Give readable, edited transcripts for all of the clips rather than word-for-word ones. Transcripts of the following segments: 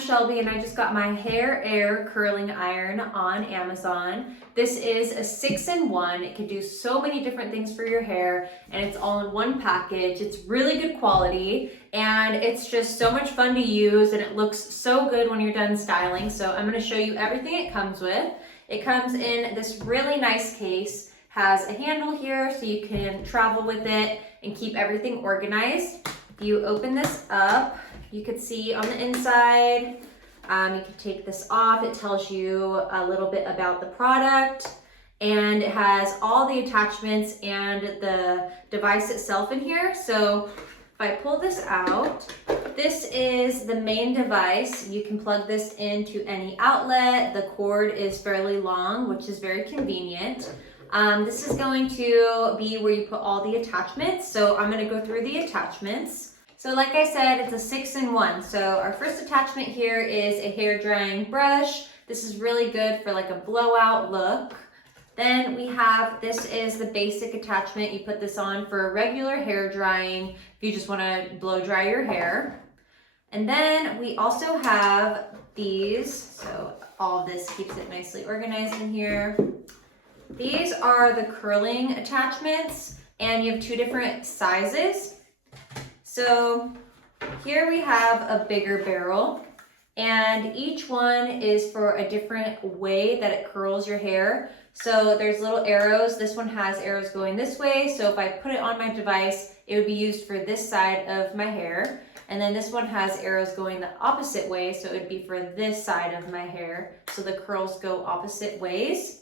Shelby and I just got my Hair Air curling iron on Amazon. This is a 6-in-1. It can do so many different things for your hair and it's all in one package. It's really good quality and it's just so much fun to use and it looks so good when you're done styling. So I'm going to show you everything it comes with. It comes in this really nice case, has a handle here so you can travel with it and keep everything organized. If you open this up, you could see on the inside, you can take this off. It tells you a little bit about the product and it has all the attachments and the device itself in here. So if I pull this out, this is the main device. You can plug this into any outlet. The cord is fairly long, which is very convenient. This is going to be where you put all the attachments. So I'm going to go through the attachments. So like I said, it's a 6-in-1. So our first attachment here is a hair drying brush. This is really good for like a blowout look. Then we have, this is the basic attachment. You put this on for regular hair drying if you just want to blow dry your hair. And then we also have these. So all of this keeps it nicely organized in here. These are the curling attachments and you have 2 different sizes. So here we have a bigger barrel and each one is for a different way that it curls your hair. So there's little arrows. This one has arrows going this way. So if I put it on my device, it would be used for this side of my hair. And then this one has arrows going the opposite way. So it would be for this side of my hair. So the curls go opposite ways.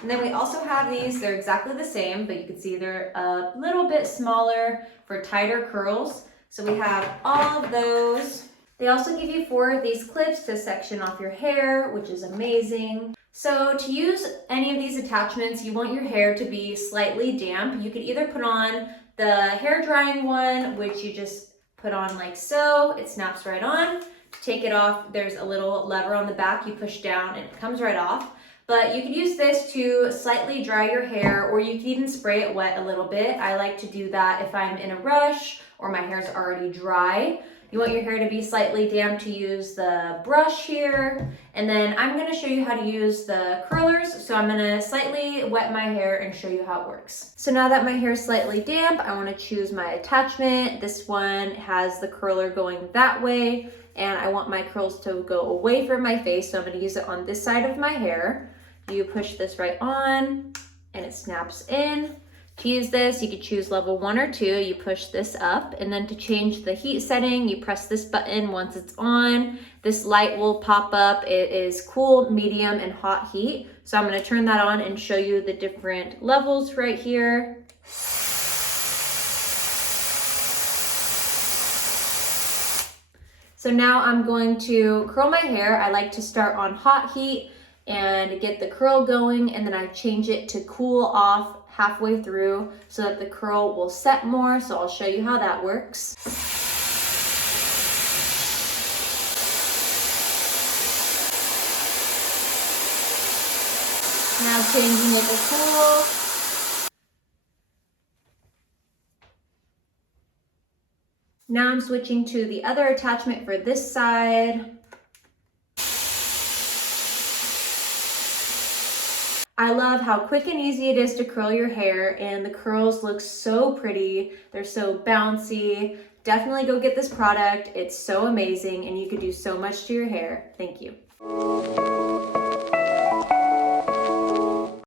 And then we also have these, they're exactly the same, but you can see they're a little bit smaller for tighter curls. So we have all of those. They also give you 4 of these clips to section off your hair, which is amazing. So to use any of these attachments, you want your hair to be slightly damp. You could either put on the hair drying one, which you just put on like so, it snaps right on. To take it off, there's a little lever on the back, you push down and it comes right off. But you could use this to slightly dry your hair or you can even spray it wet a little bit. I like to do that if I'm in a rush or my hair's already dry. You want your hair to be slightly damp to use the brush here. And then I'm gonna show you how to use the curlers. So I'm gonna slightly wet my hair and show you how it works. So now that my hair is slightly damp, I wanna choose my attachment. This one has the curler going that way and I want my curls to go away from my face. So I'm gonna use it on this side of my hair. You push this right on and it snaps in. To use this, you could choose level 1 or 2. You push this up and then to change the heat setting, you press this button once it's on. This light will pop up. It is cool, medium, and hot heat. So I'm gonna turn that on and show you the different levels right here. So now I'm going to curl my hair. I like to start on hot heat and get the curl going and then I change it to cool off halfway through so that the curl will set more. So I'll show you how that works. Now changing it to cool. Now I'm switching to the other attachment for this side. I love how quick and easy it is to curl your hair and the curls look so pretty. They're so bouncy. Definitely go get this product. It's so amazing and you could do so much to your hair. Thank you.